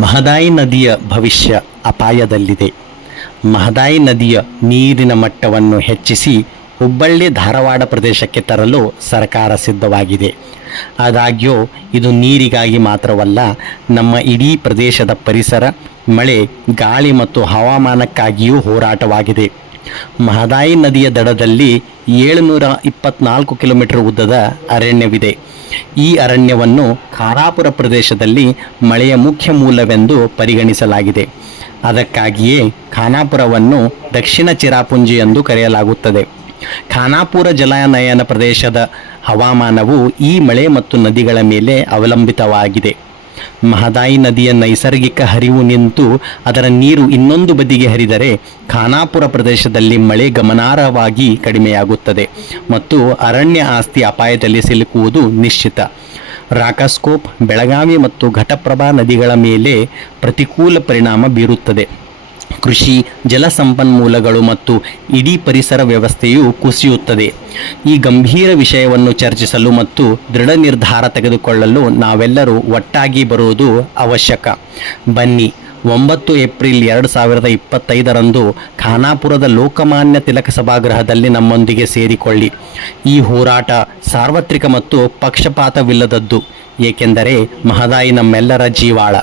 ಮಹದಾಯಿ ನದಿಯ ಭವಿಷ್ಯ ಅಪಾಯದಲ್ಲಿದೆ. ಮಹದಾಯಿ ನದಿಯ ನೀರಿನ ಮಟ್ಟವನ್ನು ಹೆಚ್ಚಿಸಿ ಹುಬ್ಬಳ್ಳಿ ಧಾರವಾಡ ಪ್ರದೇಶಕ್ಕೆ ತರಲು ಸರ್ಕಾರ ಸಿದ್ಧವಾಗಿದೆ. ಆದಾಗ್ಯೂ, ಇದು ನೀರಿಗಾಗಿ ಮಾತ್ರವಲ್ಲ, ನಮ್ಮ ಇಡೀ ಪ್ರದೇಶದ ಪರಿಸರ, ಮಳೆ, ಗಾಳಿ ಮತ್ತು ಹವಾಮಾನಕ್ಕಾಗಿಯೂ ಹೋರಾಟವಾಗಿದೆ. ಮಹದಾಯಿ ನದಿಯ ದಡದಲ್ಲಿ ಏಳುನೂರ ಇಪ್ಪತ್ನಾಲ್ಕು ಕಿಲೋಮೀಟರ್ ಉದ್ದದ ಅರಣ್ಯವಿದೆ. ಈ ಅರಣ್ಯವನ್ನು ಖಾರಾಪುರ ಪ್ರದೇಶದಲ್ಲಿ ಮಳೆಯ ಮುಖ್ಯ ಮೂಲವೆಂದು ಪರಿಗಣಿಸಲಾಗಿದೆ. ಅದಕ್ಕಾಗಿಯೇ ಖಾನಾಪುರವನ್ನು ದಕ್ಷಿಣ ಚಿರಾಪುಂಜಿ ಎಂದು ಕರೆಯಲಾಗುತ್ತದೆ. ಖಾನಾಪುರ ಜಲಾನಯನ ಪ್ರದೇಶದ ಹವಾಮಾನವು ಈ ಮಳೆ ಮತ್ತು ನದಿಗಳ ಮೇಲೆ ಅವಲಂಬಿತವಾಗಿದೆ. ಮಹದಾಯಿ ನದಿಯ ನೈಸರ್ಗಿಕ ಹರಿವು ನಿಂತು ಅದರ ನೀರು ಇನ್ನೊಂದು ಬದಿಗೆ ಹರಿದರೆ ಖಾನಾಪುರ ಪ್ರದೇಶದಲ್ಲಿ ಮಳೆ ಗಮನಾರ್ಹವಾಗಿ ಕಡಿಮೆಯಾಗುತ್ತದೆ ಮತ್ತು ಅರಣ್ಯ ಆಸ್ತಿ ಅಪಾಯದಲ್ಲಿ ಸಿಲುಕುವುದು ನಿಶ್ಚಿತ. ರಾಕಸ್ಕೋಪ್, ಬೆಳಗಾವಿ ಮತ್ತು ಘಟಪ್ರಭಾ ನದಿಗಳ ಮೇಲೆ ಪ್ರತಿಕೂಲ ಪರಿಣಾಮ ಬೀರುತ್ತದೆ. ಕೃಷಿ, ಜಲಸಂಪನ್ಮೂಲಗಳು ಮತ್ತು ಇಡೀ ಪರಿಸರ ವ್ಯವಸ್ಥೆಯು ಕುಸಿಯುತ್ತದೆ. ಈ ಗಂಭೀರ ವಿಷಯವನ್ನು ಚರ್ಚಿಸಲು ಮತ್ತು ದೃಢ ನಿರ್ಧಾರ ತೆಗೆದುಕೊಳ್ಳಲು ನಾವೆಲ್ಲರೂ ಒಟ್ಟಾಗಿ ಬರುವುದು ಅವಶ್ಯಕ. ಬನ್ನಿ, ಒಂಬತ್ತು ಏಪ್ರಿಲ್ ಎರಡು ಸಾವಿರದ ಇಪ್ಪತ್ತೈದರಂದು ಖಾನಾಪುರದ ಲೋಕಮಾನ್ಯ ತಿಲಕ ಸಭಾಗೃಹದಲ್ಲಿ ನಮ್ಮೊಂದಿಗೆ ಸೇರಿಕೊಳ್ಳಿ. ಈ ಹೋರಾಟ ಸಾರ್ವತ್ರಿಕ ಮತ್ತು ಪಕ್ಷಪಾತವಿಲ್ಲದದ್ದು, ಏಕೆಂದರೆ ಮಹದಾಯಿ ನಮ್ಮೆಲ್ಲರ ಜೀವಾಳ.